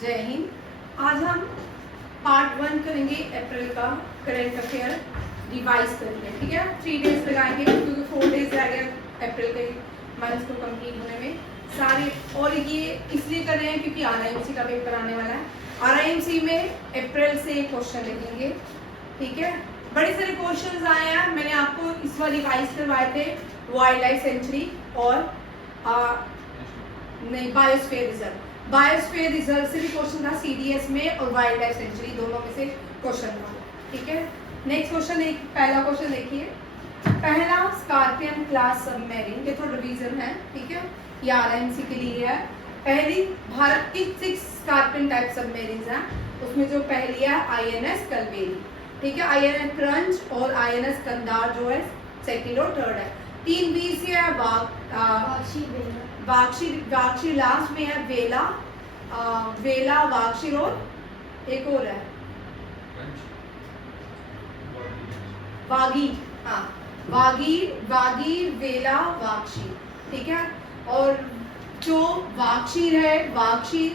जय हिंद। आज हम पार्ट 1 करेंगे अप्रैल का करंट अफेयर रिवाइज करेंगे। ठीक है, 3 डेज लगाएंगे क्योंकि 4 डेज रह गए अप्रैल के मंथ को कंप्लीट होने में सारे। और ये इसलिए कर रहे हैं क्योंकि RIMC का पेपर आने वाला है। RIMC में अप्रैल से क्वेश्चन लिखेंगे। ठीक है, बड़े सारे क्वेश्चंस आए हैं। मैंने आपको इस बार रिवाइज करवाए थे वाइल्ड लाइफ सेंचुरी और नहीं बायोस्फीयर रिजर्व। बायोस्फीयर रिजर्व से भी क्वेश्चन था CDS में और वाइल्ड लाइफ सेंचुरी दोनों में से क्वेश्चन था। ठीक है, नेक्स्ट क्वेश्चन पहला क्वेश्चन देखिए। पहला स्कॉर्पियन क्लास सबमरीन, ये थोड़ा रिवीजन है। ठीक है, ये RIMC के लिए है। पहली भारत की 6 स्कॉर्पियन टाइप सबमरीन हैं, उसमें जो पहली है INS कलवेरी। ठीक है, INS क्रंच और INS कंधार जो है सेकंड और थर्ड है। 3 बी से है वाक्षी लास्ट में है वेला वाक्षी और एक और है वागीर। हाँ, वागीर वेला वाक्षी। ठीक है, और जो वाक्षीर है वाक्षीर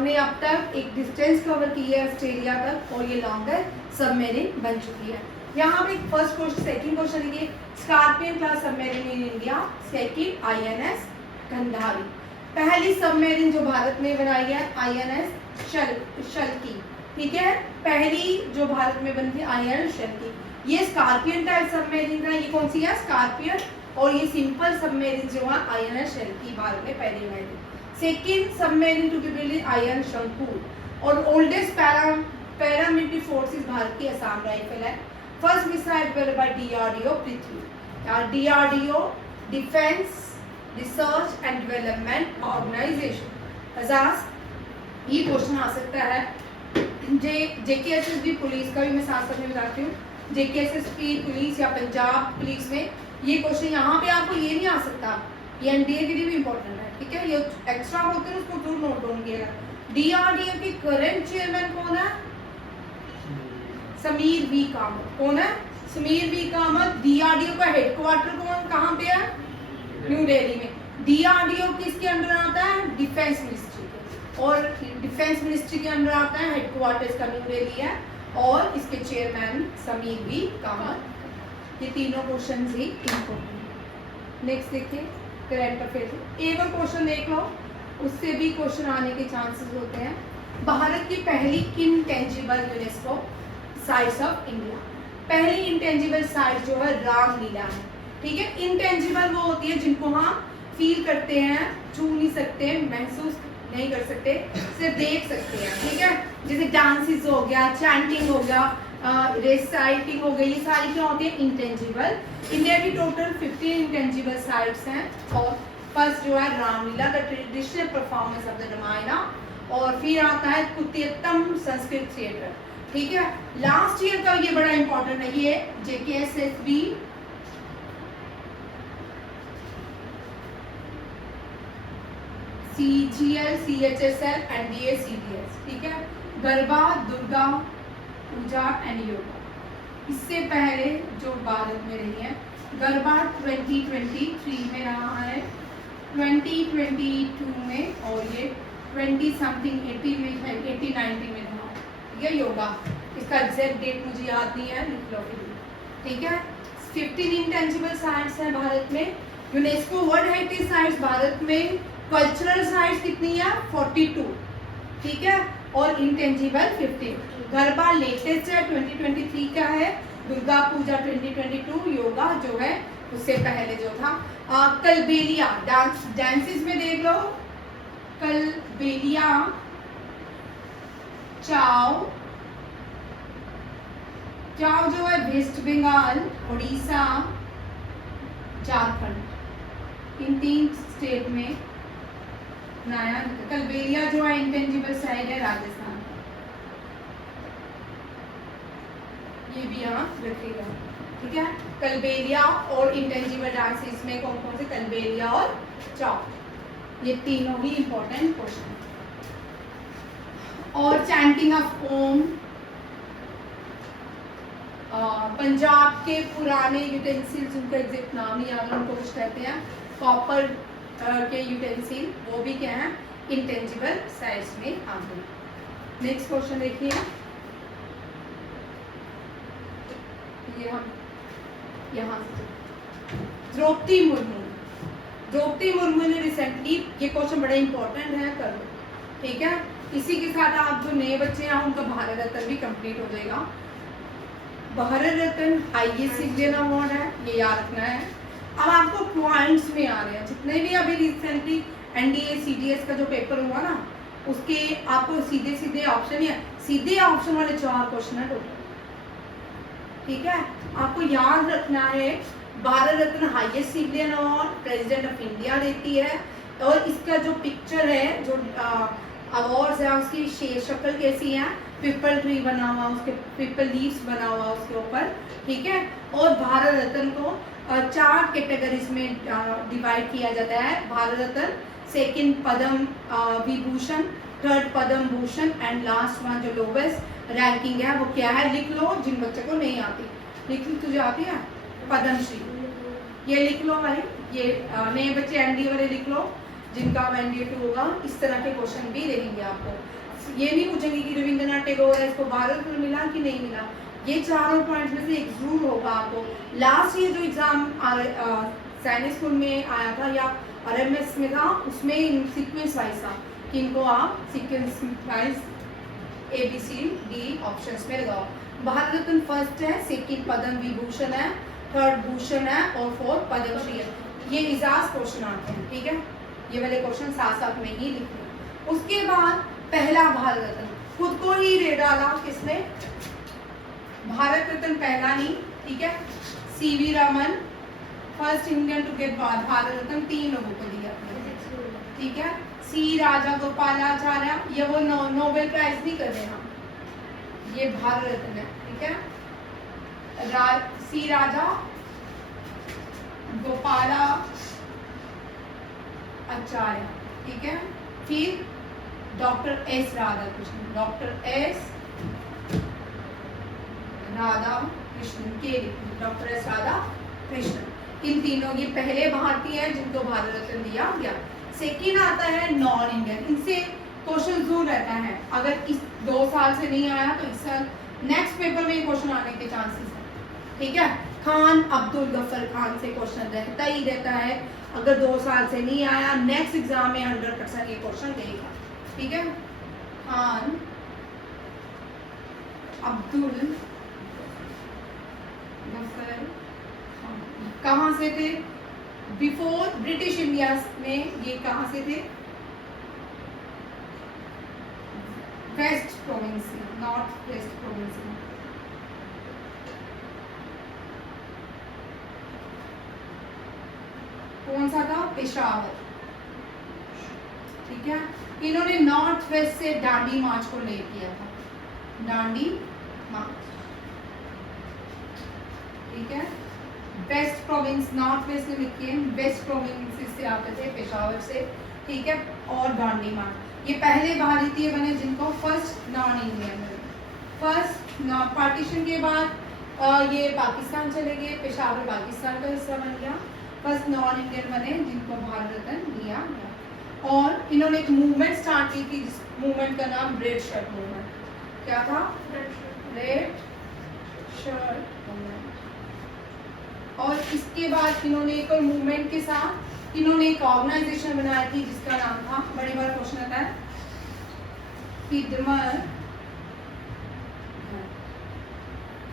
ने अब तक एक डिस्टेंस कवर की है ऑस्ट्रेलिया तक और ये लॉन्गेस्ट सबमरीन बन चुकी है। यहाँ पे फर्स्ट क्वेश्चन सेकंड क्वेश्चन देखिए। Scorpion class submarine in India, second INS Gandhari. पहली सबमरीन जो भारत में बनाई है INS शल्की। ठीक है, पहली जो भारत में बनी थी INS शल्की। ये स्कॉर्पियन टाइप सबमरीन है। ये कौन सी है? स्कॉर्पियन। और ये सिंपल सबमरीन जो है INS शल्की भारत में पहली बनाई थी। Second submarine to be build INS Shankur. और ओल्डेस्ट पैरामिलिट्री फोर्सेस भारत की असम राइफल है। First missile developed by DRDO Prithvi. DRDO defence research and development organisation. ये क्वेश्चन आ सकता है। JKSSB पुलिस का भी मैं साथ साथ में बताती हूँ। JKSSB पुलिस या पंजाब पुलिस में ये क्वेश्चन यहाँ पे आपको ये नहीं आ सकता। ये NDA के लिए भी इम्पोर्टेंट है। ठीक है, ये एक्स्ट्रा होते हैं उसको जरूर नोट डाउन किएगा। DRDO के करंट चेयरमैन कौन है? समीर V कामत। कौन है? समीर V कामत। DRDO का हेडक्वार्टर कहाँ पे है? न्यू दिल्ली में। DRDO किसके अंडर आता है? डिफेंस मिनिस्ट्री के। और डिफेंस मिनिस्ट्री के अंडर आता है, हेडक्वार्टर इसका न्यू दिल्ली है और इसके चेयरमैन समीर V कामत। ये तीनों क्वेश्चन ही इम्पोर्टेंट। नेक्स्ट देखिए करंट अफेयर। एक और क्वेश्चन देख लो, उससे भी क्वेश्चन आने के चांसेस होते हैं। भारत की पहली intangible UNESCO sites of India. पहली इंटेंजिबल साइट जो है रामलीला है। ठीक है, इंटेंजिबल वो होती है जिनको हम फील करते हैं, छू नहीं सकते, महसूस नहीं कर सकते, सिर्फ देख सकते हैं। ठीक है, जैसे डांसेस हो गया, चैंटिंग हो गया, रेसाइटिंग हो गई, ये सारी क्या होती है? इंटेंजिबल। इंडिया की टोटल 15 इंटेंजिबल साइट्स हैं। और फर्स्ट जो है Ramlila the traditional performance of the Ramayana. और फिर आता है कुटियात्तम संस्कृत थिएटर। ठीक है, लास्ट ईयर का ये बड़ा इंपॉर्टेंट है। ये JKSSB CGL CHSL NDA CDS। ठीक है, गरबा दुर्गा पूजा एंड योगा। इससे पहले जो भारत में रही है गरबा 2023 में रहा है, 2022 में और ये 20 समथिंग 80 में 80-90 में रहा है। ठीक है, योगा इसका एग्जैक्ट डेट मुझे याद नहीं है, लिख लो फिर। ठीक है, 15 इंटेंजिबल साइट्स हैं भारत में। UNESCO world heritage sites Bharat में। कल्चरल साइट्स कितनी है? 42। ठीक है, और इंटेंजिबल 15। गरबा लेटेस्ट है, 2023 का है। दुर्गा पूजा 2022। योगा जो है उससे पहले जो था। कलबेलिया डांसेस में देख लो। कलबेलिया, चाव जो है वेस्ट बंगाल, उड़ीसा, झारखंड, इन 3 स्टेट में बनाया। कलबेलिया जो है इंटेंजिबल साइट है राजस्थान। ये भी यहाँ रखिएगा। ठीक है, कलबेलिया और इंटेंजिबल डांसेस में कौन कौन से? कलबेलिया और चाव, ये तीनों ही इंपॉर्टेंट क्वेश्चन। और चैंटिंग ऑफ ओम, पंजाब के पुराने यूटेंसिल्स, उनका एग्जैक्ट नाम नहीं याद, उनको कुछ कहते हैं, कॉपर के यूटेंसिल, वो भी क्या है? इंटेंजिबल साइट्स में आ गई। नेक्स्ट क्वेश्चन देखिए, ये हम यहाँ से द्रौपदी मुर्मू ने रिसेंटली, ये क्वेश्चन बड़ा इंपॉर्टेंट है, करो ठीक है। इसी के साथ आप जो नए बच्चे हैं उनका भारत रत्न भी कंप्लीट हो जाएगा। Bharat Ratna highest civilian award है, ये याद रखना है। अब आपको पॉइंट्स में आ रहे हैं, जितने भी अभी रिसेंटली एनडीए सीडीएस का जो पेपर हुआ ना, उसके आपको सीधे सीधे ऑप्शन है, सीधे ऑप्शन वाले 4 क्वेश्चन है टोटल, ठीक है। आपको याद रखना है Bharat Ratna highest civilian award President of India देती है, और इसका जो पिक्चर है, जो अवार्ड्स है, उसकी शक्ल कैसी है, पीपल ट्री बना हुआ, उसके पीपल लीव्स बना हुआ उसके ऊपर, ठीक है। और भारत रत्न को 4 कैटेगरीज में डिवाइड किया जाता है। Bharat Ratna, second Padma Vibhushan, third Padma Bhushan, and last one जो लोवेस्ट रैंकिंग है वो क्या है, लिख लो जिन बच्चों को नहीं आती, लिख लो, तुझे आती है पद्मश्री, ये लिख लो भाई, ये नए बच्चे एनडीए वाले लिख लो, जिनका अब एनडीए 2 होगा। इस तरह के क्वेश्चन भी रहेंगे आपको, ये नहीं पूछेंगे कि रविंद्रनाथ टैगोर है, इसको भारत रत्न मिला कि नहीं मिला, ये चारों पॉइंट्स में से एक जरूर होगा आपको। लास्ट ईयर जो एग्जाम सैनिक स्कूल में आया था या आरएमएस में था, उसमें सीक्वेंस वाइज था कि इनको आप सीक्वेंस वाइज ABCD ऑप्शंस में लगाओ। भारत रत्न फर्स्ट है, सेकंड पद्म विभूषण है, थर्ड भूषण है, और फोर्थ पद्मश्री है। ये इजाज क्वेश्चन आते हैं, ठीक है, ये वाले क्वेश्चन साथ साथ में ही लिखने। उसके बाद पहला भारत रत्न खुद को ही दे डाला किसने, भारत रत्न पहला नहीं, ठीक है, CV Raman first Indian to get Bharat Ratna, 3 लोगों को दिया, ठीक है। C राजा गोपालाचार्य, ये वो नोबेल प्राइज नहीं कर रहे हम, ये भारत रत्न है, ठीक है। C राजा गोपाला आचार्य, ठीक है। फिर doctor S Radhakrishnan, doctor S Radhakrishnan के, डॉक्टर S राधाकृष्णन, इन तीनों ये पहले भारतीय हैं जिनको भारत रत्न दिया गया। सेकेंड आता है नॉन इंडियन, इनसे क्वेश्चन जरूर रहता है, अगर इस 2 साल से नहीं आया तो इस साल नेक्स्ट पेपर में क्वेश्चन आने के चांसेस हैं, ठीक है। खान अब्दुल गफर खान से क्वेश्चन रहता ही रहता है, अगर 2 साल से नहीं आया नेक्स्ट एग्जाम में 100% ये क्वेश्चन देगा, ठीक है। खान अब्दुल गफर कहाँ से थे, बिफोर ब्रिटिश इंडिया में, ये कहाँ से थे, वेस्ट प्रोविंस से, नॉर्थ वेस्ट प्रोविंस से। कौन सा था, पेशावर, ठीक है। इन्होंने नॉर्थ वेस्ट से डांडी मार्च को ले किया था, डांडी मार्च, ठीक है। वेस्ट प्रोविंस, नॉर्थ वेस्ट में लिखिए, वेस्ट प्रोविंस से आते थे, पेशावर से, ठीक है, और डांडी मार्च। ये पहले भारतीय बने जिनको फर्स्ट नॉन इंडियन बने। फर्स्ट पार्टीशन के बाद ये पाकिस्तान चले गए, पेशावर पाकिस्तान का हिस्सा बन गया, फर्स्ट नॉन इंडियन बने जिनको भारत रत्न दिया गया। और इन्होंने एक मूवमेंट स्टार्ट की थी, जिस मूवमेंट का नाम रेड शर्ट मूवमेंट, क्या था, रेड शर्ट मूवमेंट। और इसके बाद इन्होंने एक और मूवमेंट के साथ इन्होंने एक ऑर्गेनाइजेशन बनाई थी जिसका नाम था, बड़ी बार क्वेश्चन आता है, खिदमत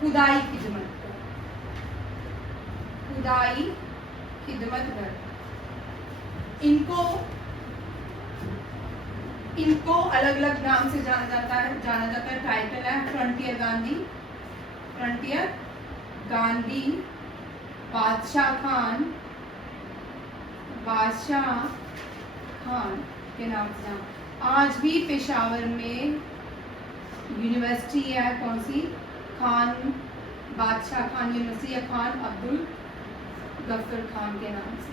खुदाई खिदमत, खुदाई खिदमत घर। इनको अलग अलग नाम से जाना जाता है, टाइटल है फ्रंटियर गांधी, फ्रंटियर गांधी, बादशाह खान के नाम से। आज भी पेशावर में यूनिवर्सिटी है, कौन सी, खान बादशाह खान यूनिवर्सिटी या खान अब्दुल गफर खान के नाम से,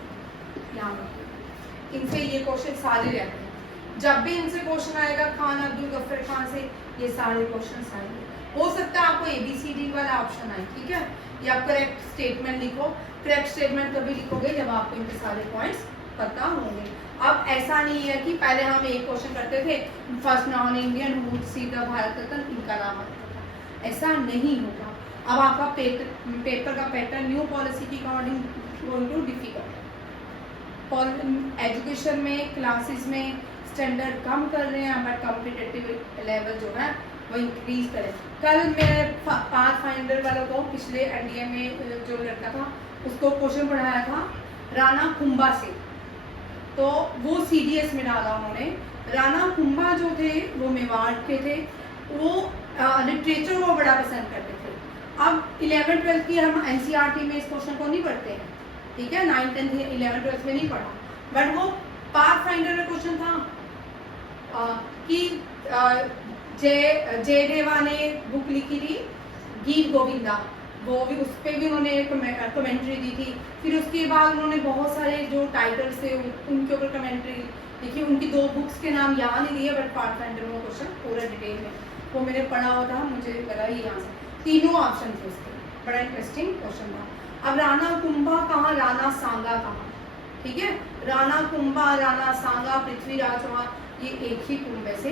यहाँ पर इनसे ये क्वेश्चन सारे रहते हैं। जब भी इनसे क्वेश्चन आएगा खान अब्दुल गफर खान से, ये सारे क्वेश्चन आएंगे। हो सकता है आपको ABCD वाला ऑप्शन आए, ठीक है, या करेक्ट स्टेटमेंट लिखो। करेक्ट स्टेटमेंट तभी लिखोगे जब आपको इनके सारे पॉइंट्स पता होंगे। अब ऐसा नहीं है कि पहले हम एक क्वेश्चन करते थे first non Indian who received the Bharat Ratna, इनका नाम आता था, ऐसा नहीं होगा। अब आपका पेपर का पैटर्न न्यू पॉलिसी की according going to difficult. Education में क्लासेस में स्टैंडर्ड कम कर रहे हैं बट कॉम्पिटिटिव लेवल जो है वो इंक्रीज करें। कल मैं पाथ फाइंडर वालों को पिछले एनडीए में जो लड़का था उसको क्वेश्चन पढ़ाया था राणा कुंभा से, तो वो सीडीएस में डाला उन्होंने। राणा कुंभा जो थे वो मेवाड़ के थे, वो लिटरेचर को बड़ा पसंद करते थे। अब 11th-12th की हम एनसीईआरटी में इस क्वेश्चन को नहीं पढ़ते हैं, ठीक है, 9th 10th 11th 12th में नहीं पढ़ा, बट वो पाथ फाइंडर में क्वेश्चन था कि जय देवा ने बुक लिखी थी गीत गोविंदा, वो भी उस पर भी उन्होंने कमेंट्री दी थी। फिर उसके बाद उन्होंने बहुत सारे जो टाइटल्स थे उनके ऊपर कमेंट्री लिखी। उनकी 2 बुक्स के नाम याद नहीं दिए बट पार्ट फाइंडर में क्वेश्चन पूरा डिटेल में वो मैंने पढ़ा हुआ था, मुझे लगा ये यहाँ से 3 ऑप्शन थे उसके, बड़ा इंटरेस्टिंग क्वेश्चन था। अब राणा कुंभा कहाँ, राणा सांगा कहाँ, ठीक है, राणा कुंभा, राणा सांगा, पृथ्वीराज चौहान, ये एक ही कुंभे से।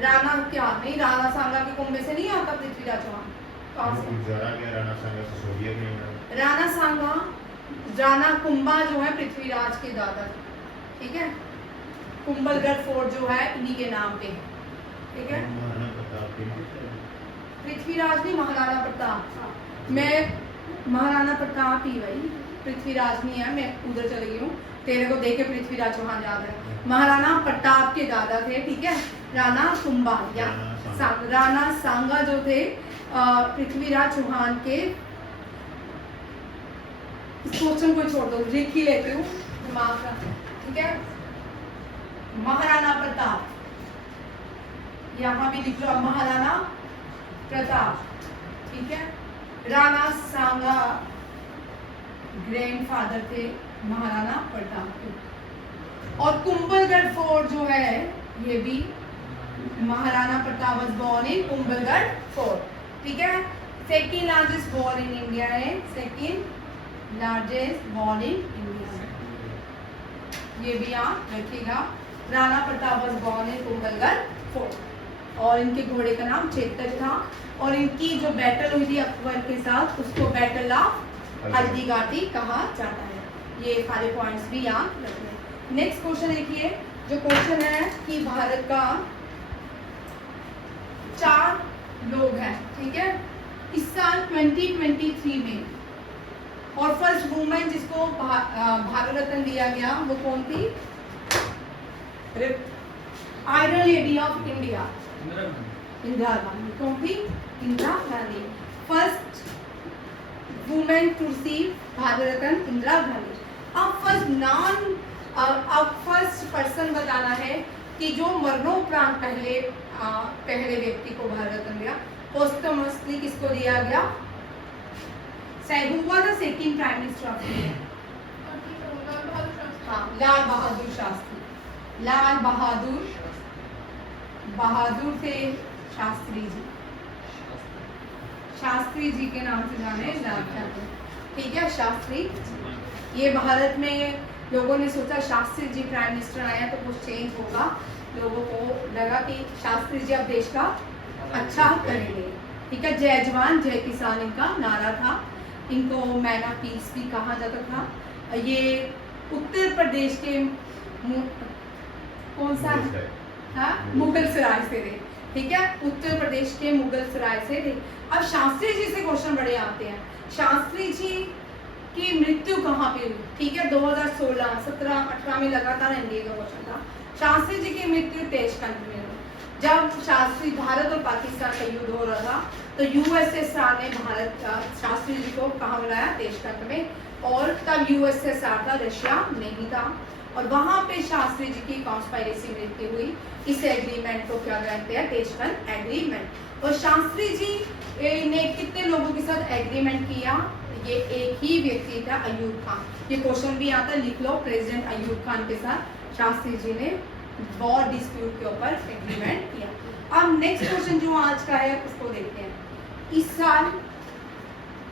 राणा क्या नहीं, राणा सांगा के कुंभे से नहीं आता पृथ्वीराज चौहान, राणा सांगा, राणा कुंभा जो है पृथ्वीराज के दादा, ठीक है, कुंभलगढ़ फोर्ट जो है इन्हीं के नाम पे, ठीक है। पृथ्वीराज नहीं, महाराणा प्रताप। मैं महाराणा प्रताप ही भाई, पृथ्वीराज नहीं है, मैं उधर चली गई हूँ, तेरे को देख के पृथ्वीराज चौहान याद है। महाराणा प्रताप के दादा थे, ठीक है, राणा कुंभा या राणा सांगा जो थे पृथ्वीराज चौहान के। क्वेश्चन को छोड़ दो, लिख ही लेती हूँ दिमाग का, ठीक है। महाराणा प्रताप, यहाँ भी लिख लो महाराणा प्रताप, ठीक है। राणा सांगा ग्रैंडफादर थे महाराणा प्रताप के। और कुंभलगढ़ फोर्ट जो है ये भी Maharana Pratap was born in Kumbhalgarh fort, ठीक है। Second largest wall in India है, second largest wall in India, ये भी याद रखिएगा। Rana Pratap was born in Kumbhalgarh fort और इनके घोड़े का नाम चेतक था। और इनकी जो बैटल हुई थी अकबर के साथ उसको बैटल ऑफ हल्दीघाटी कहा जाता है। ये सारे पॉइंट्स भी याद रखना। नेक्स्ट क्वेश्चन देखिए, जो क्वेश्चन है कि भारत का 4 लोग हैं, ठीक है, इस साल 2023 में, और फर्स्ट वुमेन जिसको भारत रत्न दिया गया वो कौन थी? Iron lady of India, Indira Gandhi. कौन थी? Indira Gandhi. First women to receive Bharat Ratna Indira Gandhi. अब फर्स्ट पर्सन बताना है कि जो मरणोपरांत पहले व्यक्ति को भारत रत्न दिया, पोस्टमसली किसको दिया गया? हुआ था second prime minister of India, हाँ, लाल बहादुर शास्त्री। लाल बहादुर थे शास्त्री जी, शास्त्री जी के नाम से जाने जाते हैं, ठीक है, शास्त्री। ये भारत में लोगों ने सोचा शास्त्री जी प्राइम मिनिस्टर आया तो कुछ चेंज होगा, लोगों को लगा कि शास्त्री जी अब देश का अच्छा करेंगे, ठीक है। जय जवान जय किसान इनका नारा था। इनको मैन ऑफ पीस भी कहा जाता था। ये उत्तर प्रदेश के कौन सा हाँ मुगल सराय से थे, ठीक है, उत्तर प्रदेश के मुगल सराय से थे। अब शास्त्री जी से क्वेश्चन बड़े आते हैं। शास्त्री जी की मृत्यु कहाँ पे हुई? ठीक है, 2016, 17, 18 में लगातार एनडीए का क्वेश्चन था। शास्त्री जी की मृत्यु तेजकंद में हुई। जब भारत और पाकिस्तान का युद्ध हो रहा था तो यूएसएसआर ने शास्त्री जी को कहाँ बुलाया? तेजकंद में। और तब यूएसएसआर था, रशिया नहीं था, और वहाँ पे शास्त्री जी की कॉन्स्पायरेसी मृत्यु हुई। इस एग्रीमेंट को क्या कहते हैं? तेजकंद एग्रीमेंट। और शास्त्री जी ने कितने लोगों के साथ एग्रीमेंट किया? ये एक ही व्यक्ति था, अयूब खान। ये क्वेश्चन भी आता है, लिख लो, प्रेसिडेंट अयूब खान के साथ शास्त्री जी ने वॉर डिस्प्यूट के ऊपर एग्रीमेंट किया। अब नेक्स्ट क्वेश्चन जो आज का है उसको देखते हैं। इस साल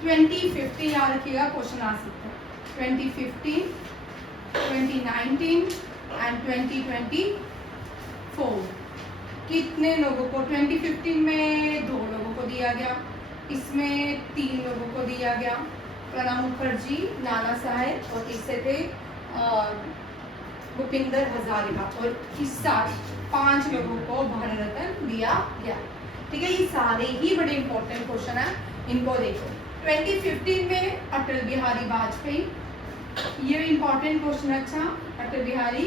2050 याद रखिएगा, क्वेश्चन आ सकता है 2050 2019 एंड 2024 कितने लोगों को 2015 में 2 लोगों को दिया गया, इसमें 3 लोगों को दिया गया, प्रणब मुखर्जी, नाना साहेब और तीसरे थे भूपेंद्र हजारिका, और इस साल 5 लोगों को भारत रत्न दिया गया। ठीक है, ये सारे ही बड़े इंपॉर्टेंट क्वेश्चन है, इनको देखो। 2015 में अटल बिहारी वाजपेयी, ये इंपॉर्टेंट क्वेश्चन। अच्छा, अटल बिहारी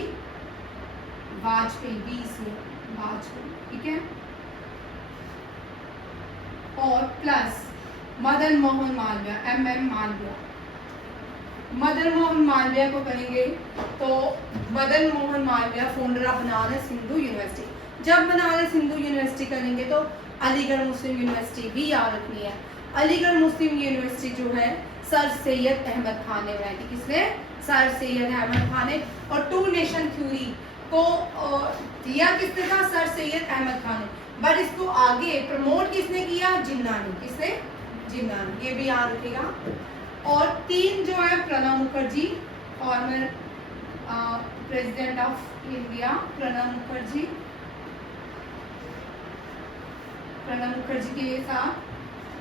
वाजपेयी, 20 में वाजपेयी, ठीक है। और प्लस मदन मोहन मालवीय, MM मालवीय। मदन मोहन मालवीय को करेंगे तो Madan Mohan Malviya founder of Banaras Hindu university. जब बनारस हिंदू यूनिवर्सिटी करेंगे तो अलीगढ़ मुस्लिम यूनिवर्सिटी भी याद रखनी है। अलीगढ़ मुस्लिम यूनिवर्सिटी जो है सर सैयद अहमद खान ने बनाई थी। किसने? सर सैयद अहमद खान ने। और 2 नेशन थ्योरी को दिया किसने था? सर सैयद अहमद खान ने। बट इसको आगे प्रमोट किसने किया? जिन्ना ने। किसने? जिन्ना ने, ये भी याद रखेगा। और 3 जो है Pranab Mukherjee, former president of India Pranab Mukherjee के साथ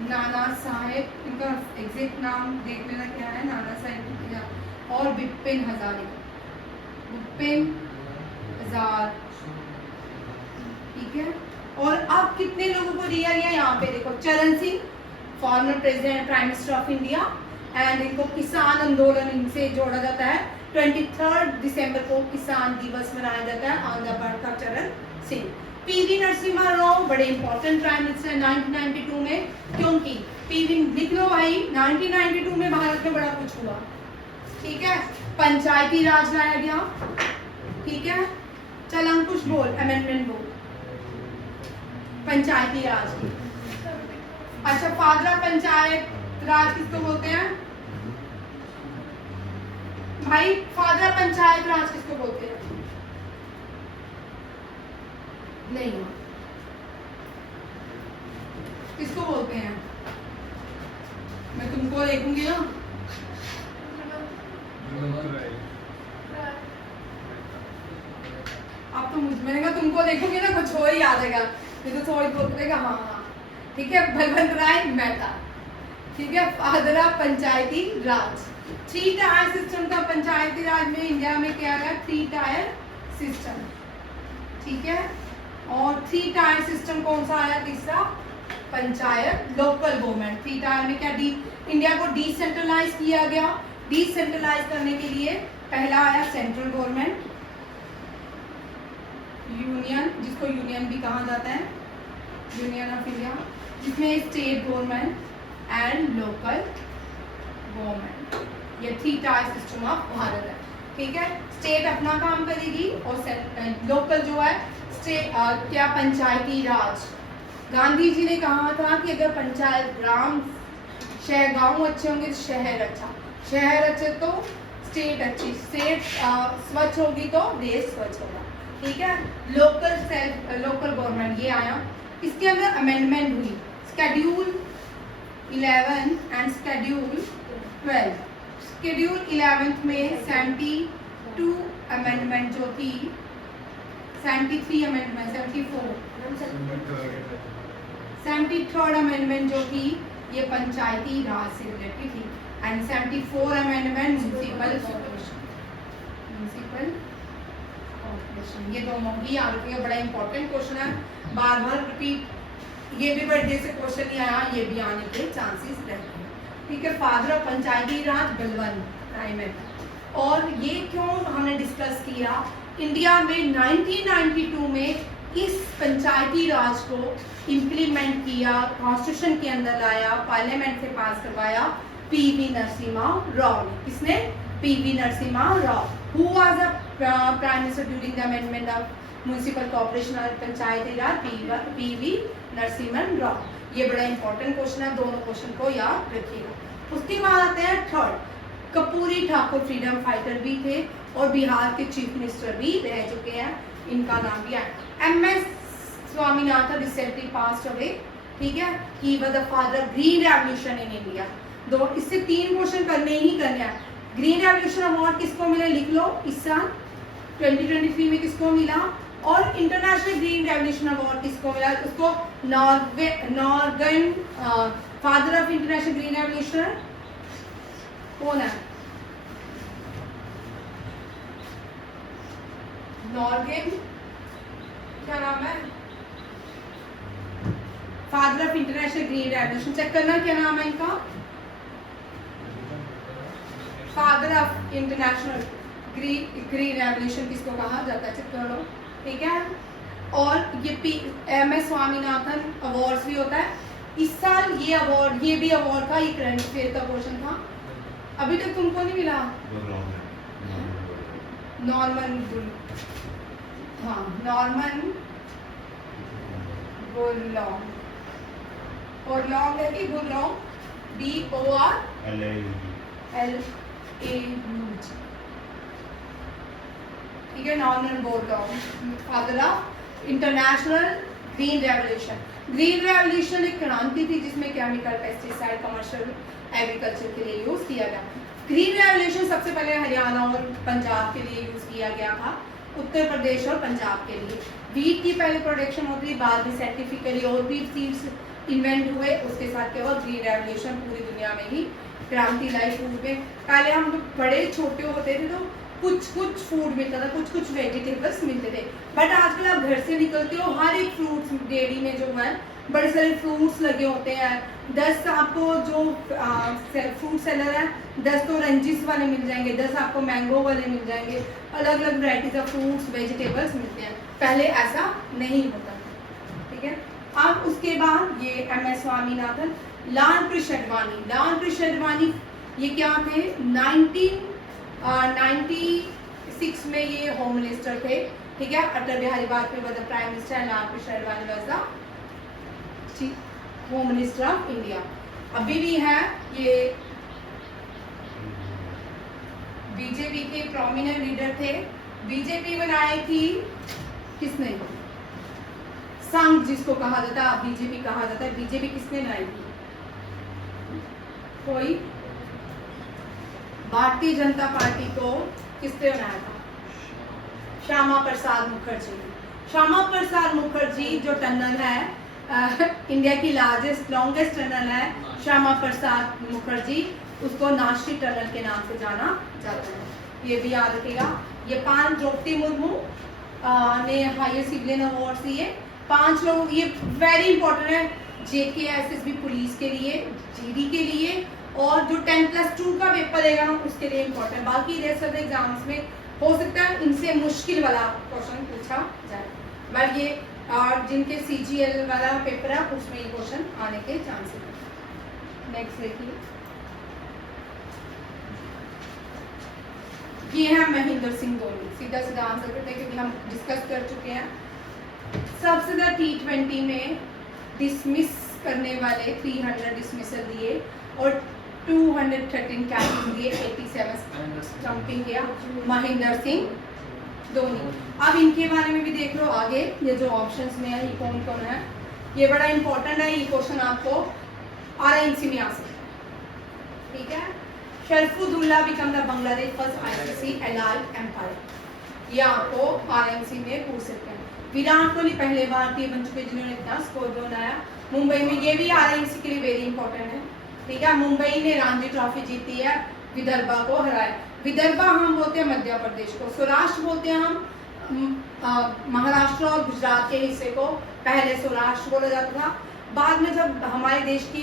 नाना साहेब, इनका एग्जैक्ट नाम देख लेना क्या है, नाना साहेब और विपिन हजारिका, ठीक है। और अब कितने लोगों को दिया गया यहाँ पे देखो, चरण Singh former president prime minister of India, and इनको किसान आंदोलन इनसे जोड़ा जाता है। 23 दिसंबर को किसान दिवस मनाया जाता है, आंध्र प्रदेश का चरण सिंह। PV नरसिम्हा राव बड़े इंपॉर्टेंट प्राइम मिनिस्टर 1992 में, क्योंकि PV लिख लो भाई, 1992 में भारत में बड़ा कुछ हुआ। ठीक है, पंचायती राज लाया गया। ठीक है, चल अंकुश बोल, अमेंडमेंट बोल पंचायती राज की। अच्छा, फादर पंचायत राज किसको बोलते हैं भाई? फादर पंचायत राज किसको बोलते हैं? नहीं, किसको बोलते हैं? मैं तुमको देखूंगी ना, अब तो मैंने कहा तुमको देखूंगी ना कुछ और ही याद आएगा, नहीं तो थोड़ी बोल देगा हाँ हाँ। ठीक है, बलवंत राय मेहता। ठीक है, father of Panchayati Raj. 3 tier system था पंचायती राज में, इंडिया में क्या है? 3 टायर सिस्टम। ठीक है, और 3 टायर सिस्टम कौन सा आया? तीसरा पंचायत लोकल गवर्नमेंट। 3 टायर में क्या इंडिया को डिसेंट्रलाइज किया गया। डिसेंट्रलाइज करने के लिए पहला आया सेंट्रल गवर्नमेंट, यूनियन, जिसको यूनियन भी कहा जाता है, यूनियन ऑफ इंडिया, जिसमें state government and local government. ये 3 टायर सिस्टम ऑफ भारत है। ठीक है, स्टेट अपना काम करेगी और लोकल जो है क्या? पंचायती राज। गांधी जी ने कहा था कि अगर पंचायत ग्राम शहर गांव अच्छे होंगे तो शहर अच्छा, शहर अच्छे तो स्टेट अच्छी, स्टेट स्वच्छ होगी तो देश स्वच्छ होगा। ठीक है, लोकल गवर्नमेंट ये आया। इसके अंदर अमेंडमेंट हुई, शेड्यूल 11 एंड शेड्यूल 12। शेड्यूल 11 में 72 अमेंडमेंट जो थी, 73 अमेंडमेंट, 73rd अमेंडमेंट जो थी ये पंचायती राज से रिलेटेड थी, एंड 74 अमेंडमेंट म्युनिसिपल कॉर्पोरेशन। ये दोनों ही याद रखिए, बड़ा इंपॉर्टेंट क्वेश्चन है, बार बार रिपीट। ये भी बर्थडे से क्वेश्चन नहीं आया, ये भी आने के चांसेस रहते हैं। ठीक है, फादर ऑफ पंचायती राज बलवंत राय मेहता। और ये क्यों हमने डिस्कस किया? इंडिया में 1992 में इस पंचायती राज को इम्प्लीमेंट किया, कॉन्स्टिट्यूशन के अंदर लाया, पार्लियामेंट से पास करवाया PV नरसिम्हा राव ने। किसने? PV Narasimha Rao. Who was the prime minister during the amendment of municipal corporation और पंचायती राज? PV नरसिम्हा राव। ये बड़ा इंपॉर्टेंट क्वेश्चन है, दोनों क्वेश्चन को याद रखिएगा। उसके बाद आते हैं 3rd, Karpoori Thakur freedom fighter भी थे और बिहार के चीफ मिनिस्टर भी रह चुके हैं, इनका नाम भी है। MS Swaminathan recently passed away. ठीक है, he was the father green revolution in India. इससे 3 क्वेश्चन करने ही करने हैं। ग्रीन रेवोल्यूशन अवार्ड किसको मिले, लिख लो इस साल 2023 में किसको मिला। और इंटरनेशनल ग्रीन रेवोल्यूशन अवार्ड किसको मिला, उसको Norman father of international green revolution कौन है, नॉर्गन, क्या नाम है, father of international green revolution, check करना क्या नाम है इनका, father of international green revolution किसको कहा जाता है, चेक कर लो, ठीक है। और ये MS स्वामीनाथन अवार्ड भी होता है। इस साल ये अवार्ड, ये भी अवार्ड था, ये करंट अफेयर का क्वेश्चन था, अभी तक तुमको नहीं मिला, नॉर्मन हाँ नॉर्मन बोरलॉन्ग, बोरलॉन्ग है कि बोरलॉन्ग, BORLAUG, ठीक है, Norman बोरलॉन्ग father of international green revolution. Green revolution एक क्रांति थी जिसमें केमिकल, पेस्टिसाइड, कमर्शियल एग्रीकल्चर के लिए यूज किया गया। ग्रीन रेवोल्यूशन सबसे पहले हरियाणा और पंजाब के लिए यूज किया गया था, उत्तर प्रदेश और पंजाब के लिए। वीट की पहले प्रोडक्शन होती थी, बाद में साइंटिफिकली और भी सीड्स इन्वेंट हुए, उसके साथ क्या हुआ, ग्रीन रेवोल्यूशन पूरी दुनिया में ही क्रांति लाई फूड में। पहले हम लोग बड़े छोटे होते थे तो कुछ कुछ फूड मिलता था, कुछ कुछ वेजिटेबल्स मिलते थे, बट आजकल आप घर से निकलते हो, हर एक फ्रूट्स डेयरी में जो है बड़े सारे फ्रूट्स लगे होते हैं। 10 आपको जो फ्रूट सेलर है 10 तो ऑरेंजिस वाले मिल जाएंगे, 10 आपको मैंगो वाले मिल जाएंगे, अलग अलग वैरायटीज ऑफ फ्रूट्स वेजिटेबल्स मिलते हैं। पहले ऐसा नहीं होता था, ठीक है। अब उसके बाद ये MS स्वामीनाथन, लाल कृष्ण अडवाणी, लाल कृष्ण अडवाणी ये क्या थे, 1996 में ये होम मिनिस्टर थे, ठीक है। Atal Bihari Vajpayee was the prime minister, Lal Krishna Advani was the home minister of India. अभी भी है ये, बीजेपी के प्रोमिनेंट लीडर थे। बीजेपी बनाई थी किसने, संघ जिसको कहा जाता है, बीजेपी कहा जाता है, बीजेपी किसने बनाई थी, कोई, भारतीय जनता पार्टी को किसने बनाया था, श्यामा प्रसाद मुखर्जी। श्यामा प्रसाद मुखर्जी जो टनल है इंडिया की लॉन्गेस्ट टनल है, श्यामा प्रसाद मुखर्जी, उसको नासिक टनल के नाम से जाना जाता है, ये भी याद रखिएगा। ये 5 द्रौपदी मुर्मू ने हाईएस्ट सिविलियन अवार्ड दिए, 5 लोग, ये वेरी इंपॉर्टेंट है JK-SSB पुलिस के लिए, GD के लिए, और जो 10+2 का पेपर देगा ना उसके लिए इम्पोर्टेंट। बाकी रेस्ट ऑफ एग्जाम्स में हो सकता है इनसे मुश्किल वाला क्वेश्चन पूछा जाए, बट ये और जिनके CGL वाला पेपर है उसमें ये क्वेश्चन आने के चांसेस हैं। नेक्स्ट देखिए, ये है महेंद्र सिंह धोनी, सीधा सीधा आंसर करते हैं क्योंकि हम डिस्कस कर चुके हैं। सबसे ज़्यादा T20 में डिसमिस करने वाले 300 डिसमिसल दिए और 213 कैचेस दिए, 87 स्टंपिंग किया महेंद्र सिंह धोनी। अब इनके बारे में भी देख लो आगे, ये जो ऑप्शंस में है ये कौन कौन है, ये बड़ा इंपॉर्टेंट है, ये क्वेश्चन आपको RIMC में आ सकता है, ठीक है। Sharfuddoula become the Bangladesh first ICC allied umpire, ये आपको RIMC में पूछ सकते हैं। विराट कोहली पहले भारतीय बन चुके जिन्होंने इतना स्कोर बनाया मुंबई में, ये भी RIMC के लिए वेरी इंपॉर्टेंट है, ठीक है। मुंबई ने रणजी ट्रॉफी जीती है, विदर्भा को हराया। विदर्भा हम बोलते हैं मध्य प्रदेश को, सौराष्ट्र बोलते हैं हम महाराष्ट्र और गुजरात के हिस्से को, पहले सौराष्ट्र बोला जाता था। बाद में जब हमारे देश की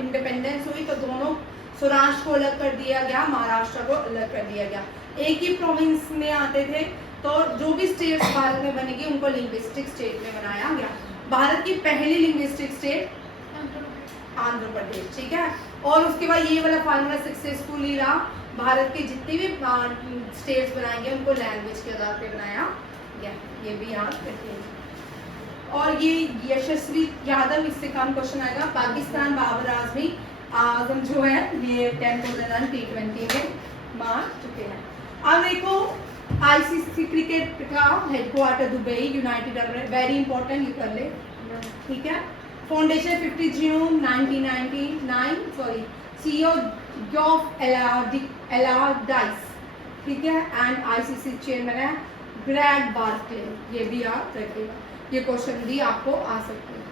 इंडिपेंडेंस हुई तो दोनों सौराष्ट्र को अलग कर दिया गया, महाराष्ट्र को अलग कर दिया गया, एक ही प्रोविंस में आते थे। तो जो भी स्टेट्स भारत में बनेगी उनको लिंग्विस्टिक स्टेट में बनाया गया। भारत की पहली लिंग्विस्टिक स्टेट आंध्र प्रदेश, ठीक है। और उसके बाद ये वाला फार्मूला सक्सेसफुली रहा, भारत के जितने भी स्टेट्स बनाएंगे उनको लैंग्वेज के आधार पे बनाया गया, ये भी याद रखिए। और ये यशस्वी यादव, इससे कम क्वेश्चन आएगा। पाकिस्तान बाबर आजम जो है ये 10 रन T20 में मार चुके हैं। अब देखो ICC क्रिकेट का headquarter Dubai United Arab, very important, ये कर ले, ठीक है। फाउंडेशन 50 जून 1999, CEO ऑफ एलाडाइस, ठीक है, एंड ICC चेयरमैन है ग्रेग बार्कले, ये भी याद रखिएगा, ये क्वेश्चन भी आपको आ सकते हैं।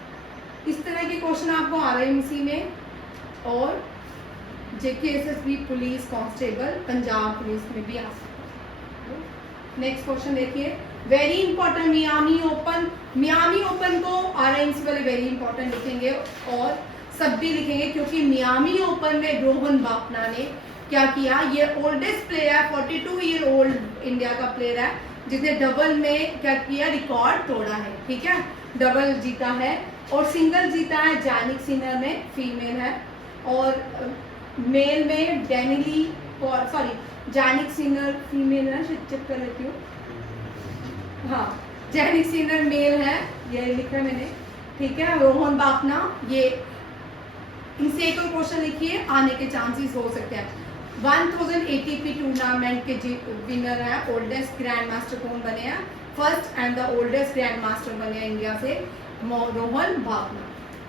इस तरह के क्वेश्चन आपको RIMC में और JKSSB police constable Punjab police में भी आ सकते हैं। नेक्स्ट क्वेश्चन देखिए, वेरी इंपॉर्टेंट मियामी ओपन को RIMC वाले वेरी इंपॉर्टेंट लिखेंगे और सब भी लिखेंगे, क्योंकि मियामी ओपन में रोहन बापना ने क्या किया, ये ओल्डेस्ट प्लेयर है, 42 ईयर ओल्ड इंडिया का प्लेयर है, जिसने डबल में क्या किया, रिकॉर्ड तोड़ा है, ठीक है, डबल जीता है। और सिंगल जीता है जैनिक सिनर ने, फीमेल है, और मेल में डेनिली, सॉरी जैनिक सिनर फीमेल है, चेक कर लेती हूँ, हाँ जैनिक सिनर मेल है, ये लिखा है मैंने, ठीक है। रोहन बापना, ये इनसे एक और क्वेश्चन लिखिए, आने के चांसेस हो सकते हैं। 1000 ATP टूर्नामेंट के विनर है, ओल्डेस्ट ग्रैंड मास्टर कौन बने हैं, first and the oldest grand master बने हैं इंडिया से रोहन बापना,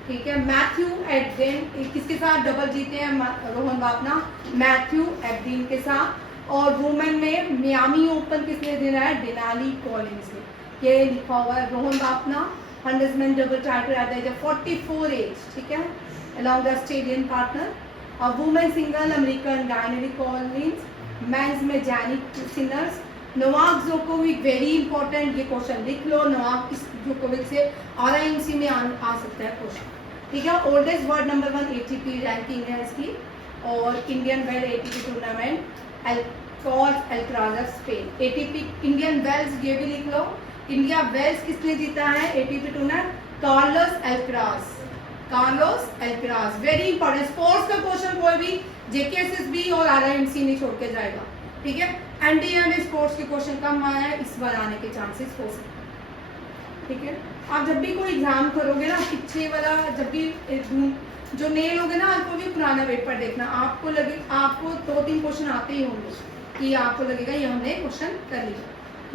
ठीक है। मैथ्यू एबडीन किसके साथ डबल जीते हैं रोहन बापना, मैथ्यू एबडीन के साथ। और वुमेन में मियामी ओपन किसने दिया है, डेनाली कॉलिंस ने, ये लिखा हुआ है। Rohan Bopanna 100 double title at the age of 44 age, ठीक है, along the Australian partner. A women single American Diana Collins, men's में Jannik Sinners, Novak Djokovic, very important, ये क्वेश्चन लिख लो, नोवाक जोकोविक से RIMC में आ सकता है क्वेश्चन, ठीक है। Oldest world number 1 ATP ranking है इसकी, और इंडियन वेल ATP टूर्नामेंट एल्कॉर्स Alcaraz Spain, ATP Indian Wells, ये भी लिख लो, इंडिया वेल्स किसने जीता है ATP tournament, Carlos Alcaraz, very important. Sports का क्वेश्चन कोई भी JKSSB और RIMC नहीं छोड़ के जाएगा, ठीक है। NDA में स्पोर्ट्स के क्वेश्चन कम आया है, इस बार आने के चांसेस हो सकते हैं, ठीक है। आप जब भी कोई एग्जाम करोगे ना, पीछे वाला जब भी जो नए लोग हैं ना, आपको भी पुराना पेपर देखना, आपको 2-3 क्वेश्चन आते ही होंगे कि आपको लगेगा ये हमने क्वेश्चन कर लिया।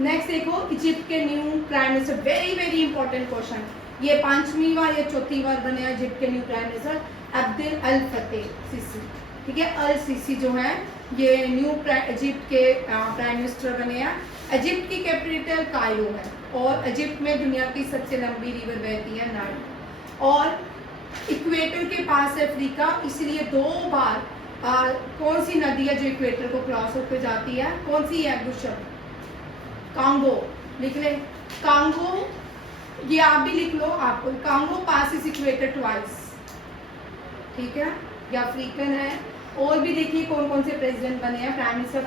नेक्स्ट देखो, इजिप्ट के new prime minister, very very important question, ये 5वीं बार या 4थी बार बने हैं इजिप्ट के न्यू प्राइम मिनिस्टर अब्दुल अल फतेह सिसी, ठीक है। अल सिसी जो है ये न्यू इजिप्ट के प्राइम मिनिस्टर बने हैं। इजिप्ट की कैपिटल कायरो है, और इजिप्ट में दुनिया की सबसे लंबी रिवर बहती है नाइल, और इक्वेटर के पास है अफ्रीका, इसलिए 2 बार कौन सी नदी है जो इक्वेटर को क्रॉस होकर जाती है, कौन सी है गुशब, कांगो, लिख ले कांगो, ये आप भी लिख लो, आपको Congo pass is equator twice, ठीक है, ये अफ्रीकन है। और भी देखिए कौन कौन से प्रेसिडेंट बने हैं, प्राइम मिनिस्टर,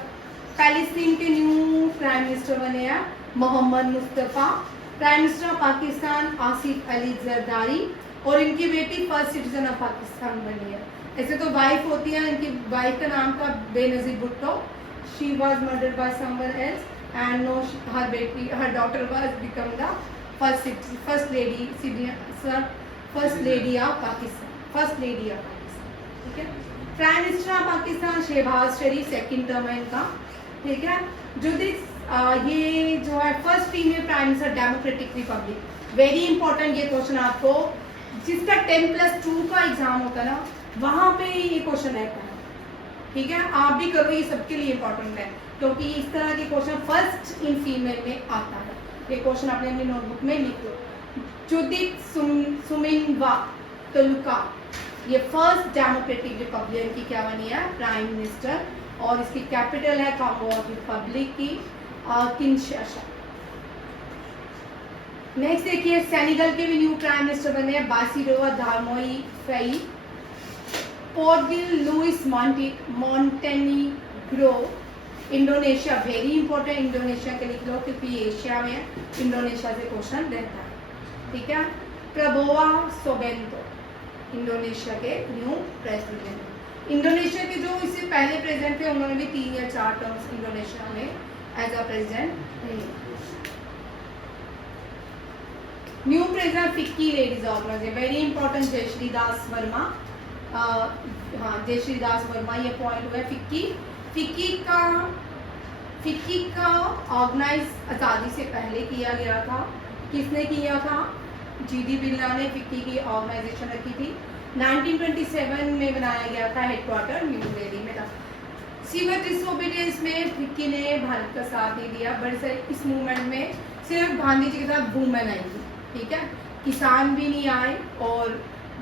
पैलेस्टीन के न्यू प्राइम मिनिस्टर बने हैं Mohammad Mustafa, prime minister of Pakistan Asif Ali Zardari, और इनकी बेटी फर्स्ट सिटीजन ऑफ पाकिस्तान बनी है। ऐसे तो वाइफ होती है, इनकी वाइफ का नाम था Benazir Bhutto, she was murdered by someone else and no her daughter was become the first lady of Pakistan, ठीक है। Prime minister of Pakistan Shehbaz Sharif, second term है इनका, ठीक है। ये जो है first female prime minister democratic republic, very important ये क्वेश्चन, आपको जिसका 10+2 का एग्जाम होता है ना, वहाँ पे ये क्वेश्चन रहता है, ठीक है। आप भी करो, ये सबके लिए इंपॉर्टेंट है, क्योंकि इस तरह के क्वेश्चन फर्स्ट इन फीमेल में आता है। ये क्वेश्चन आपने अपनी नोटबुक में लिख लो। जुडिथ सुमिंवा तुलुका, ये फर्स्ट डेमोक्रेटिक रिपब्लिक की क्या बनी है, प्राइम मिनिस्टर, और इसकी कैपिटल है कॉमनवेल्थ रिपब्लिक की किनशासा। नेक्स्ट देखिए, सेनेगल के भी न्यू प्राइम मिनिस्टर बने हैं Bassirou Diomaye Faye. Portugal Luis Montenegro, Indonesia, very important, Indonesia के लिख लो क्योंकि एशिया में है, इंडोनेशिया से क्वेश्चन रहता है, ठीक है। प्रबोवा सोबेंतो, इंडोनेशिया के न्यू प्रेसिडेंट। इंडोनेशिया के जो इससे पहले प्रेसिडेंट थे, उन्होंने भी 3 या 4 टर्म्स इंडोनेशिया में एज अ प्रेसिडेंट रहे। New president FICCI ladies organisation, very important, Jayashree Das Varma, हाँ जयश्री दास वर्मा ये पॉइंट हुआ है। फिक्की का ऑर्गेनाइज आज़ादी से पहले किया गया था, किसने किया था, GD बिरला ने फिक्की की ऑर्गेनाइजेशन रखी थी। 1927 में बनाया गया था, हेडक्वार्टर न्यू दिल्ली में था। सिविल डिसोबीडियंस में फिक्की ने भारत का साथ नहीं दिया, बट इस मूवमेंट में सिर्फ गांधी जी के साथ वुमेन आई थी, ठीक है। किसान भी नहीं आए और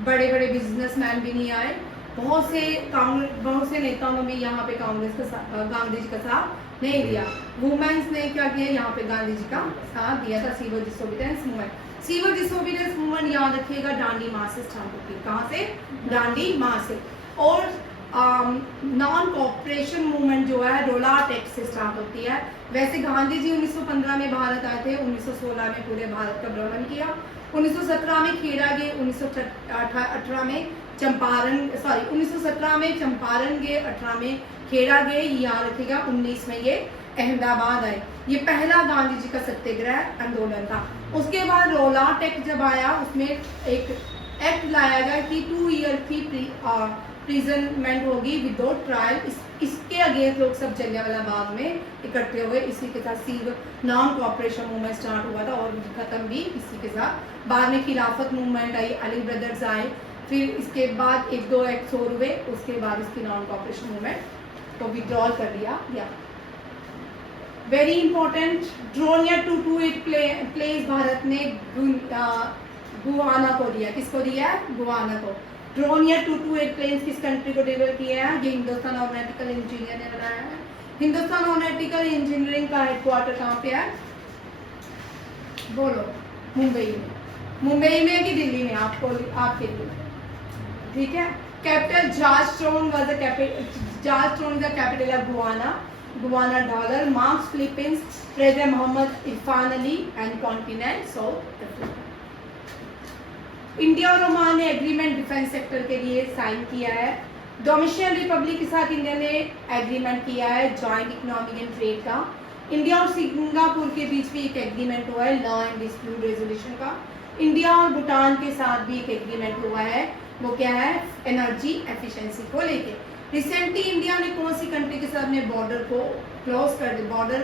बड़े बड़े बिजनेसमैन भी नहीं आए। बहुत से नेताओं ने भी यहाँ पे कांग्रेस का गांधी जी का साथ नहीं दिया। वुमेन्स ने क्या किया, यहाँ पे गांधी जी का साथ दिया था। Civil disobedience movement, civil disobedience movement याद रखिएगा दांडी मार्च से स्टार्ट होती है। कहाँ से? दांडी मार्च से। और नॉन कॉपरेशन मूवमेंट जो है रोलाट एक्ट से स्टार्ट होती है। वैसे गांधी जी 1915 में भारत आए थे, 1916 में पूरे भारत का भ्रमण किया, 1917 में खेड़ा गए, 1918 में चंपारण 1917 में चंपारण गए, 18 में खेड़ा गए, याद रखिएगा। 19 में ये अहमदाबाद आए। ये पहला गांधी जी का सत्याग्रह आंदोलन था। उसके बाद रोलाट एक्ट जब आया, उसमें एक एक्ट लाया गया कि 2 ईयर की प्रिजनमेंट होगी विदाउट ट्रायल। इसके अगेंस्ट लोग सब जलियांवाला बाग में इकट्ठे हुए। इसी के साथ civil non cooperation movement start हुआ था और खत्म भी इसी के साथ। बाद में खिलाफत मूवमेंट आई, अली ब्रदर्स आए, फिर इसके बाद 1-2 एक्ट और हुए, उसके बाद इसकी नॉन कॉपरेशन मूवमेंट को विड्रॉल कर लिया गया। वेरी इंपॉर्टेंट, ड्रोनियर 228 प्लेस भारत ने गुआना को दिया। किसको दिया है? गुआना को। ड्रोनियर 228 प्लेन्स किस कंट्री को डिलीवर किया है? ये हिंदुस्तान एरोनॉटिकल इंजीनियर ने बनाया है। हिंदुस्तान एरोनॉटिकल इंजीनियरिंग का हेडक्वार्टर कहाँ पे है? बोलो। मुंबई में। मुंबई में कि दिल्ली में? आपके लिए, ठीक है। Capital Georgetown was the capital, Georgetown is the capital of Guyana. Guyana dollar, Marcos Philippines, president Mohammad Irfan Ali and continent South Africa. India और ओमान ने एग्रीमेंट डिफेंस सेक्टर के लिए साइन किया है। डोमिनिकन रिपब्लिक के साथ India ने agreement किया है जॉइंट इकोनॉमिक एंड ट्रेड का। इंडिया और सिंगापुर के बीच भी एक एग्रीमेंट हुआ है लॉ एंड डिस्प्यूट रेजोल्यूशन का। इंडिया और भूटान के साथ भी एक एग्रीमेंट हुआ है, वो क्या है? एनर्जी एफिशिएंसी को लेके। रिसेंटली इंडिया ने कौन सी कंट्री के साथ अपने बॉर्डर को क्लोज कर दिया, बॉर्डर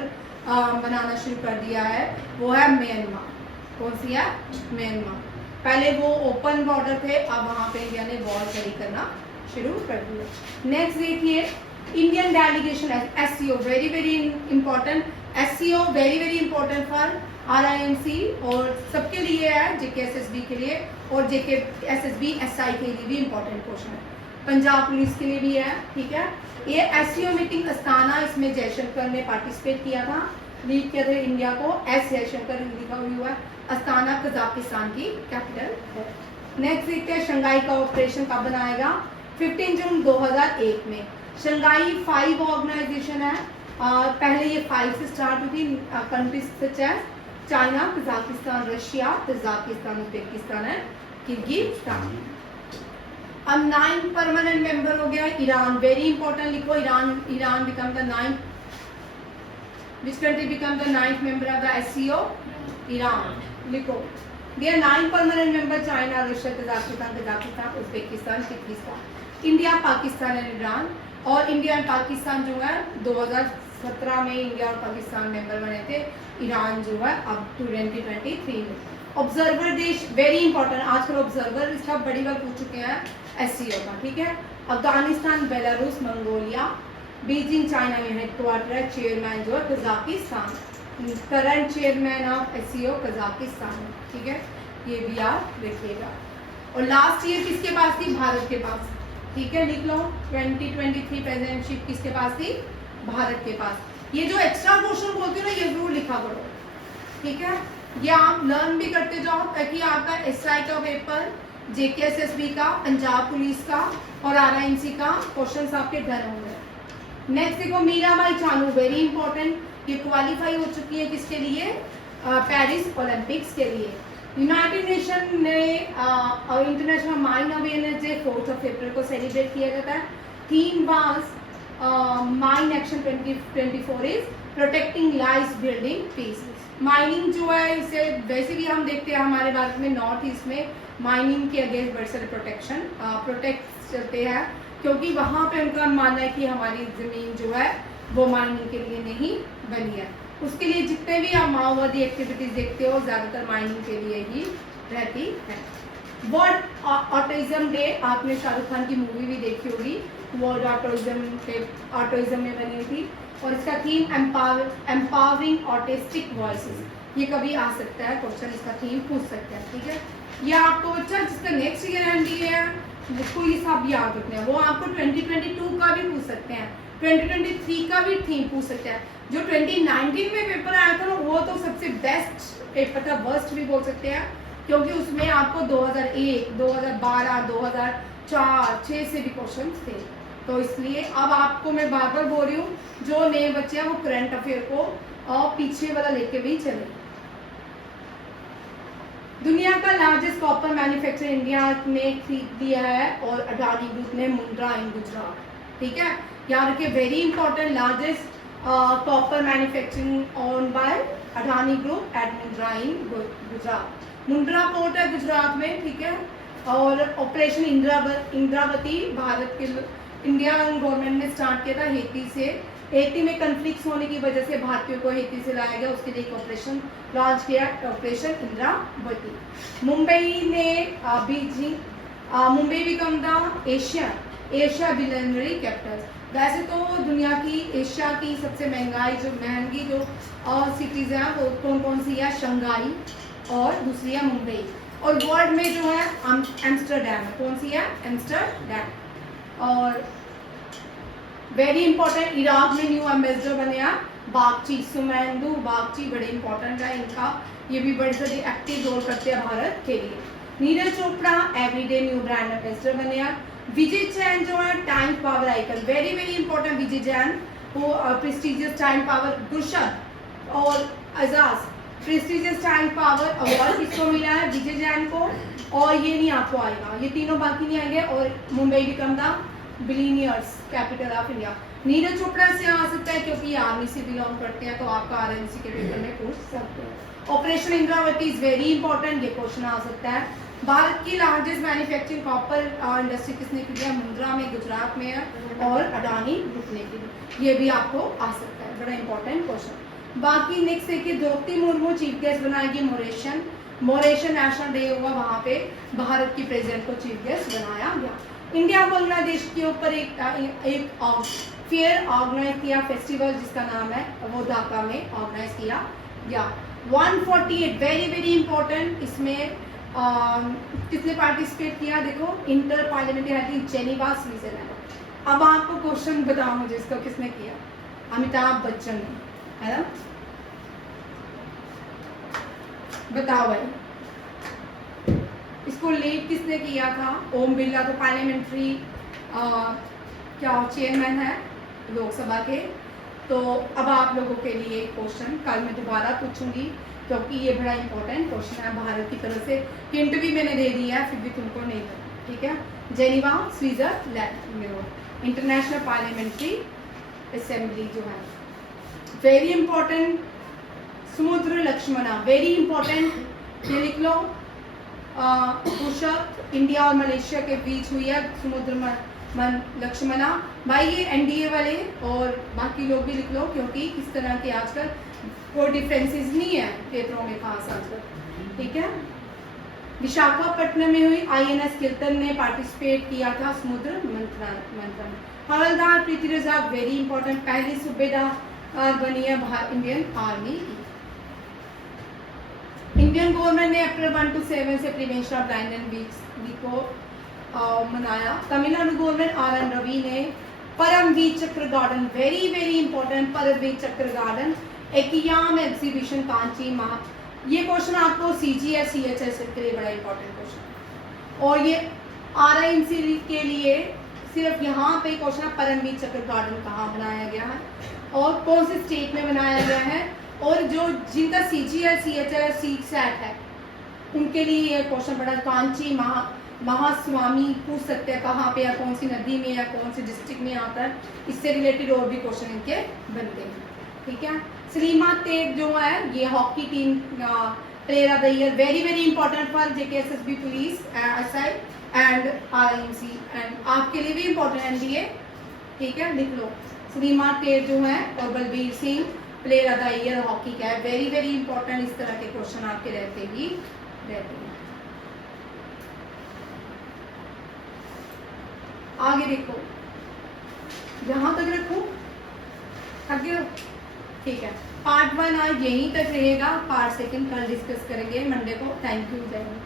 बनाना शुरू कर दिया है? वो है म्यांमार। कौन सी है? म्यांमार। पहले वो ओपन बॉर्डर थे, अब वहाँ पे इंडिया ने वॉर खड़ी करना शुरू कर दिया। नेक्स्ट देखिए, Indian delegation SCO, very very important. SCO very very important for RIMC और सबके लिए है, JK SSB के लिए और JK SSB SI के लिए भी इंपॉर्टेंट क्वेश्चन है। पंजाब पुलिस के लिए भी है, ठीक है। ये SCO मीटिंग अस्थाना, इसमें जयशंकर ने पार्टिसिपेट किया था, लीड किया था इंडिया को। S जयशंकर लिखा हुआ है। अस्थाना कजाकिस्तान की कैपिटल है। नेक्स्ट देखते हैं, शंघाई का ऑपरेशन कब बनाएगा? 15 जून 2001 में। शंघाई 5 ऑर्गेनाइजेशन है। पहले ये 5 से स्टार्ट हुई थी। Countries such as China, Kazakhstan, Russia, Tajikistan, Uzbekistan है, किर्गिस्तान। अब 9 परमानेंट मेंबर हो गया ईरान। वेरी इंपॉर्टेंट लिखो, Iran become the 9th, which country become the 9th member of the SCO? Iran. लिखो, there 9 permanent member China, Russia, Tajikistan, Uzbekistan, Kyrgyzstan, India, Pakistan and Iran. और India and Pakistan जो है 2017 में India और Pakistan member बने थे। Iran जो है अब 2023 में। ऑब्जर्वर देश, वेरी इंपॉर्टेंट, आजकल ऑब्जर्वर इसका बड़ी बार पूछ चुके हैं SCO का, ठीक है। Afghanistan, Belarus, Mongolia, Beijing China में हेडक्वार्टर है। चेयरमैन जो है Kazakhstan, current chairman of SCO Kazakhstan, ठीक है। ये भी आप रखिएगा। और लास्ट ईयर किसके पास थी? भारत के पास, ठीक है। लिख लो, 2023 प्रेसिडेंटशिप किसके पास थी? भारत के पास। ये जो एक्स्ट्रा क्वेश्चन बोलते हो ना, ये जरूर लिखा करो, ठीक है। ये आप लर्न भी करते जाओ ताकि आपका SI का पेपर, JK SSB का, पंजाब पुलिस का और RIMC का क्वेश्चन आपके घर होंगे। नेक्स्ट देखो, मीराबाई चानू, वेरी इंपॉर्टेंट। ये क्वालिफाई हो चुकी है किसके लिए? पेरिस ओलंपिक्स के लिए। यूनाइटेड नेशन ने international mine awareness day 4 April को सेलिब्रेट किया जाता है। Theme was mine action 2024 is protecting lives, building peace. Mining जो है, इसे वैसे भी हम देखते हैं हमारे भारत में नॉर्थ ईस्ट में माइनिंग के अगेंस्ट बड़े सारे प्रोटेक्ट चलते हैं, क्योंकि वहाँ पे उनका मानना है कि हमारी ज़मीन जो है वो माइनिंग के लिए नहीं बनी है। उसके लिए जितने भी आप माओवादी एक्टिविटीज़ देखते हो ज़्यादातर माइनिंग के लिए ही रहती है। वर्ल्ड ऑटिज्म डे, आपने शाहरुख खान की मूवी भी देखी होगी, वर्ल्ड ऑटिज्म में बनी थी, और इसका थीम एम्पावरिंग ऑटिस्टिक वॉइसेस। ये कभी आ सकता है क्वेश्चन, इसका थीम पूछ सकते हैं, ठीक है। ये आपको बच्चा जिसका नेक्स्ट ईयर एनडीए है उसको ये सब याद रखना है, वो आपको 2022 का भी पूछ सकते हैं, 2023 का भी थीम पूछ सकते हैं। जो 2019 में पेपर आया था ना वो तो सबसे बेस्ट पेपर था, वर्स्ट भी बोल सकते हैं, क्योंकि उसमें आपको 2001, 2012, 2004, 6 से भी क्वेश्चन थे। तो इसलिए अब आपको मैं बार बार बोल रही हूँ, जो नए बच्चे हैं वो करंट अफेयर को और पीछे वाला लेके भी चले। दुनिया का लार्जेस्ट कॉपर मैन्युफैक्चर इंडिया ने खरीद लिया है, और अडानी ग्रुप ने मुंद्रा इन गुजरात, ठीक है। याद रखिए, very important, largest copper manufacturing own by Adani group at Mundra in Gujarat. Mundra port है गुजरात में, ठीक है। और ऑपरेशन इंद्रावती भारत के इंडिया गवर्नमेंट ने स्टार्ट किया था हेती से। हेती में कन्फ्लिक्ट होने की वजह से भारतीयों को हेती से लाया गया, उसके लिए एक ऑपरेशन लॉन्च किया, ऑपरेशन इंद्रावती। मुंबई ने Mumbai become the Asia billionaire capital. वैसे तो दुनिया की एशिया की सबसे महंगी जो सिटीज हैं वो कौन कौन सी है, शंघाई और दूसरी है मुंबई, और वर्ल्ड में जो है एम्स्टरडैम है। कौन सी है, एम्स्टरडैम। और वेरी इंपॉर्टेंट, इराक में न्यू एम्बेसडर बने हैं बागची, सुमेंदु बागची, बड़े इंपॉर्टेंट है इनका, ये भी बड़े सारे एक्टिव रोल करते हैं भारत के लिए। Neeraj Chopra everyday new brand ambassador बने हैं। विजय जैन जो है Time power icon, very very important, Vijay Jain वो प्रेस्टिजियस टाइम पावर, गुरशद और Aijaz prestigious Time power award किसको मिला है, विजय जैन को, और ये नहीं आपको आएगा, ये तीनों बाकी नहीं आएंगे। और Mumbai become the billionaires capital of India. Neeraj Chopra से आ सकता है क्योंकि आर्मी से बिलोंग करते हैं, तो आपका आरएमसी के पेपर में पूछ सकते हैं। Operation Indravati is very important, ये क्वेश्चन आ सकता है। भारत की लार्जेस्ट मैन्युफैक्चरिंग कॉपर इंडस्ट्री किसने की है, मुंद्रा में गुजरात में है, और अडानी ग्रुप ने की, ये भी आपको आ सकता है, बड़ा इंपॉर्टेंट क्वेश्चन। बाकी नेक्स्ट देखिए, द्रौपदी मुर्मू चीफ गेस्ट बनाएगी मोरेशन नेशनल डे हुआ, वहाँ पे भारत की प्रेसिडेंट को चीफ गेस्ट बनाया गया। इंडिया बांग्लादेश के ऊपर एक फेयर ऑर्गेनाइज किया, फेस्टिवल जिसका नाम है वो ढाका में ऑर्गेनाइज किया गया। 148 वेरी वेरी इंपॉर्टेंट, इसमें किसने पार्टिसिपेट किया, देखो इंटर पार्लियामेंट्री जेनेवा स्विट्जरलैंड। अब आपको क्वेश्चन बताओ मुझे, इसको किसने किया, अमिताभ बच्चन ने, है ना, बताओ भाई, इसको लीड किसने किया था, ओम बिरला, तो पार्लियामेंट्री क्या चेयरमैन है लोकसभा के। तो अब आप लोगों के लिए क्वेश्चन कल मैं दोबारा पूछूंगी, क्योंकि ये बड़ा इंपॉर्टेंट क्वेश्चन है भारत की तरफ से, हिंट भी मैंने दे दिया है, फिर भी तुमको नहीं पता, ठीक है। जेनेवा स्विट्जरलैंड में इंटरनेशनल पार्लियामेंट्री असेंबली जो है, वेरी इंपॉर्टेंट। समुद्र लक्ष्मणा, वेरी इंपॉर्टेंट, ये लिख लो, पुशअप इंडिया और मलेशिया के बीच हुई है समुद्र लक्ष्मणा। भाई ये एनडीए वाले और बाकी लोग भी लिख लो, क्योंकि इस तरह के आजकल कोई डिफरेंसेस नहीं है पेपरों में खास आजकल, ठीक है। विशाखापट्टनम में हुई आईएनएस किल्टन ने पार्टिसिपेट किया था समुद्र मंथन। हवलदार प्रीति रिजर्व, वेरी इंपॉर्टेंट, पहली सूबेदार बनी है इंडियन आर्मी की। इंडियन गवर्नमेंट ने अप्रैल 1 to 7 से प्रिवेंशन ऑफ ब्लाइंडनेस वीक को मनाया। Tamil Nadu government RN. रवि ने Paramvir Chakra garden, very very important, Paramvir Chakra garden एक्याम exhibition Kanchi महा, ये क्वेश्चन आपको सीजीएस सीएचएस के लिए बड़ा इंपॉर्टेंट क्वेश्चन। और ये आरआईएमसी के लिए सिर्फ यहाँ पे क्वेश्चन है, परमवीर चक्र गार्डन कहाँ बनाया गया है और कौन से स्टेट में बनाया गया है, और जो जिनका सीजीएस सीएचएस सीसैट है उनके लिए ये क्वेश्चन बड़ा, कांची महास्वामी पूछ सकते हैं कहाँ पे या कौन सी नदी में या कौन सी डिस्ट्रिक्ट में आता है, इससे रिलेटेड और भी क्वेश्चन इनके बनते हैं, ठीक है। सलीमा तेग जो है ये hockey team player of the year, very very important for JKSSB police SI and RMC, and आपके लिए भी इंपॉर्टेंट एनडीए, ठीक है, लिख लो। सलीमा तेग जो है और Balbir Singh player of the year hockey का है, वेरी वेरी इंपॉर्टेंट, इस तरह के क्वेश्चन आपके रहते ही रहते हैं। आगे देखो, यहाँ तक रखूं, आगे हो, ठीक है। पार्ट 1 आज यहीं तक रहेगा, पार्ट 2 कल डिस्कस करेंगे मंडे को। थैंक यू, जय हिंद।